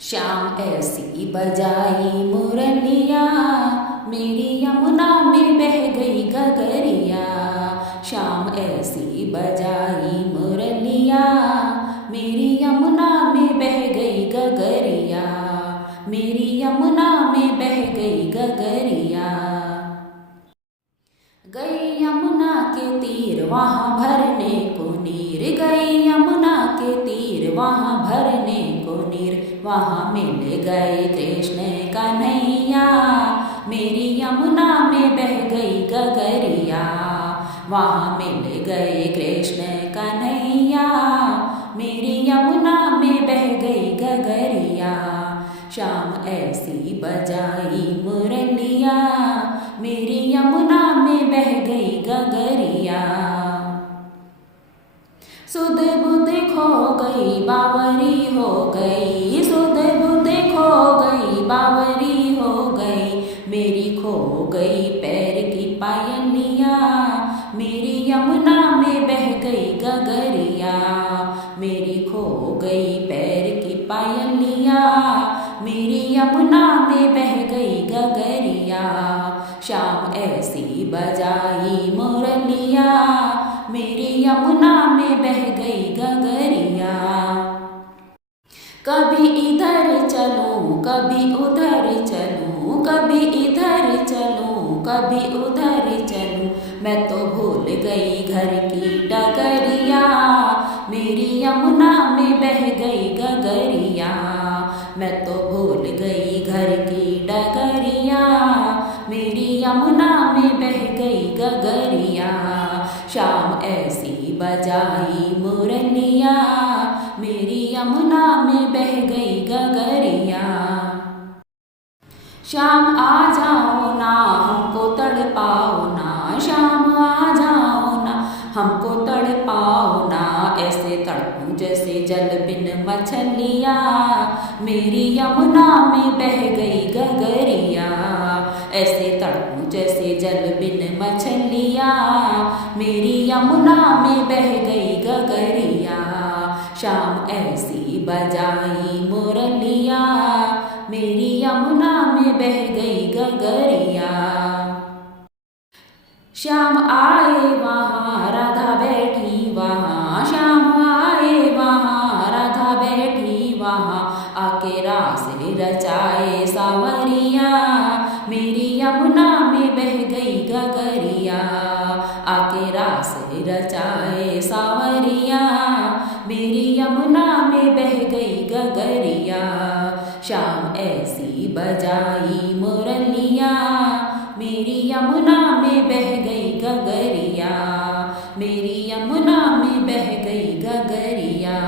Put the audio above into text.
श्याम ऐसी बजाई मुरलिया, मेरी यमुना में बह गई गगरिया। श्याम ऐसी बजाई मुरलिया, मेरी यमुना में बह गई गगरिया। मेरी यमुना में बह गई गगरिया। गई यमुना के तीर वहाँ भरने को नीर, गई यमुना के तीर वहाँ भरने को नीर। वहाँ मिल गए कृष्ण कन्हैया, मेरी यमुना में बह गई गगरिया। वहाँ मिल गए कृष्ण कन्हैया, मेरी यमुना में बह गई गगरिया। श्याम ऐसी बजाई मुरलिया, मेरी यमुना में बह गई गगरिया। सुध बुध खो गई बावरी हो गई, सुध बुध खो गई बावरी हो गई। मेरी खो गई पैर की पायलिया, मेरी यमुना में बह गई गगरिया। मेरी खो गई पैर की पायलिया, मेरी यमुना में बह गई गगरिया। श्याम ऐसी बजाई मुरलिया, मेरी यमुना में बह गई गगरिया। कभी इधर चलूं कभी उधर चलूं, कभी इधर चलूं कभी उधर चलूं। मैं तो भूल गई घर की डगरिया, मेरी यमुना में बह गई गगरिया। मैं तो भूल गई घर की डगरिया, मेरी यमुना में बह गई गगरिया। श्याम ऐसी बजाई मुरलिया, मेरी यमुना में बह गई गगरिया। श्याम आ जाओ ना हमको तड़पाओ ना, श्याम आ जाओ ना हमको तड़पाओ ना। ऐसे तड़पूं जैसे जल बिन मछलिया, मेरी यमुना में बह गई गगरिया। ऐसे तड़पूं जैसे जल बिन मछलिया, मेरी यमुना में बह गई गगरिया। श्याम ऐसी बजाई मुरलिया, मेरी यमुना में बह गई गगरिया। श्याम आए वहाँ राधा बैठी वहाँ, श्याम आए वहाँ राधा बैठी वहाँ। आके रास रचाए सावरिया, मेरी यमुना में बह गई गगरिया। आके रास रचाए सावरिया, मेरी यमुना में बह गई गगरिया। श्याम ऐसी बजाई मुरलिया, मेरी यमुना में बह गई गगरिया। मेरी यमुना में बह गई गगरिया।